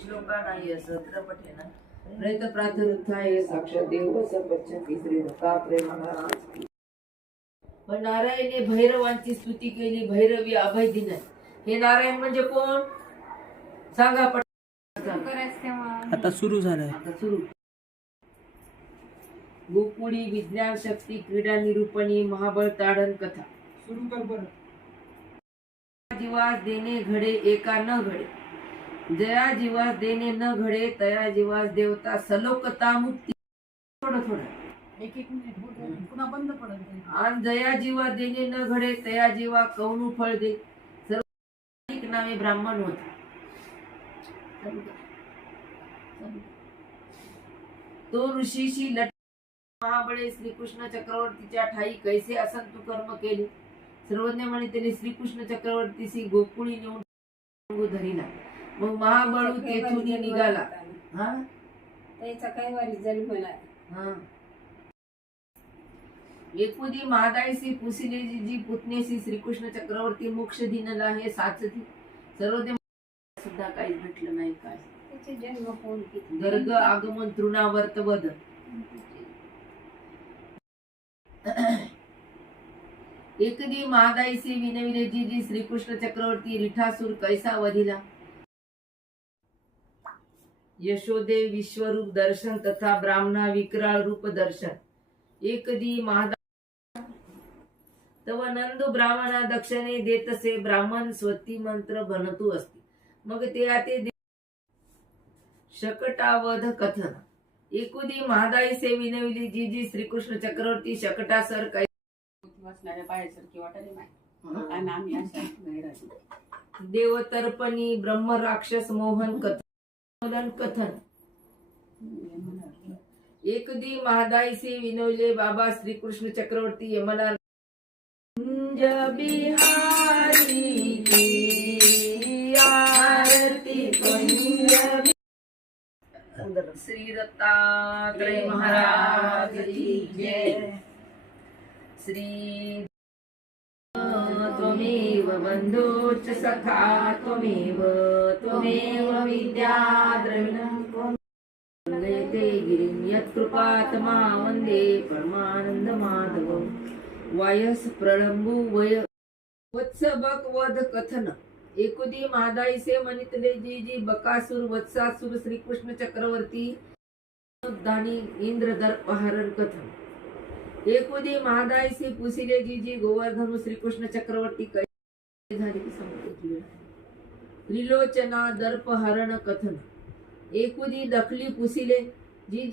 श्लोका नाही असं चित्रपट आहे ना. प्रेत प्रातरुत्थाय साक्षात देव सपच्चती श्री नका प्रेमानाच. पण नारायणे भैरवांची स्तुती केली. भैरवी अभय दिन. हे नारायण म्हणजे कोण सांगा पण. आता सुरू झालंय. आता सुरू. गोकुळी विज्ञान शक्ती क्रीडा निरूपणी महाबळ ताडण कथा सुरू कर बरं. जीवास देणे घडे एका न घडे. जया जीवास देणे न घडे तया जीवास देवता सलोकता मुक्ती. थोडं थोडं एक मिनिट पुन्हा बंद पडत. आणि जया जीवा देणे न घडे तया जीवा कौनु फळ दे. सर्व नावे ब्राह्मण होत. तो ऋषीशी लट महाबळे श्रीकृष्ण चक्रवर्तीच्या ठाई कैसे असन तू कर्म केले. सर्वज्ञ म्हणे त्याने श्रीकृष्ण चक्रवर्तीशी गोकुळी नेऊन धरिला. मग महाबळू तेथून निघाला. हा त्याचा काय वारी जन्म नाही. हा एकुदी महादाईसी पुसिलेजी जी पुतनेसी श्रीकृष्ण चक्रवर्ती मोक्ष दिनला हे साचती. सर्वज्ञ सुद्धा काही भेटलं नाही. काय त्याचे जन्म कोण किती गर्ग आगमन तृणावर्त वद. एकदी महादाईसी विनविले जी जी श्रीकृष्ण चक्रवर्ती रिठासूर कैसा वधिला. यशोदे विश्वरूप दर्शन तथा ब्राह्मणा विकराळ रूप दर्शन. एकदी महादा तव नंदू ब्राह्मणा दक्षिणे देतसे. ब्राह्मण स्वती मंत्र बनतू असते. मग ते आते शकटावध कथन. एकुदी महादाई से विनविली जी जी श्रीकृष्ण चक्रवर्ती शकटासर काय बसणाऱ्या पायासारखी वाटली नाही. आणि आम्ही अशा गैराजी देवतर्पणी ब्रह्म राक्षस मोहन कथन कथन. एकदी महादाईसी विनवले बाबा श्रीकृष्ण चक्रवर्ती यमना बिहारी की आरती कुंज. श्री दत्तात्रय महाराज की जय. श्री त्वमेव बन्धुश्च सखा त्वमेव त्वमेव विद्या द्रविणं ते गिरिं यत्कृपात्मा वन्दे परमानंद माधवं. वायस प्रलंबू वय वत्सबक वध कथन. एकुदी महादाईसे म्हणितले जी जी बकासूर वत्सासूर श्रीकृष्ण चक्रवर्ती दानी इंद्र दर्पहरण कथन. एकुदी महादाईसी पुसिले जी जी गोवर्धन श्रीकृष्ण चक्रवर्ती कैसे झाले की समजले. त्रिलोचना दर्पहरण कथन. एकुदी दखली पुसिले जी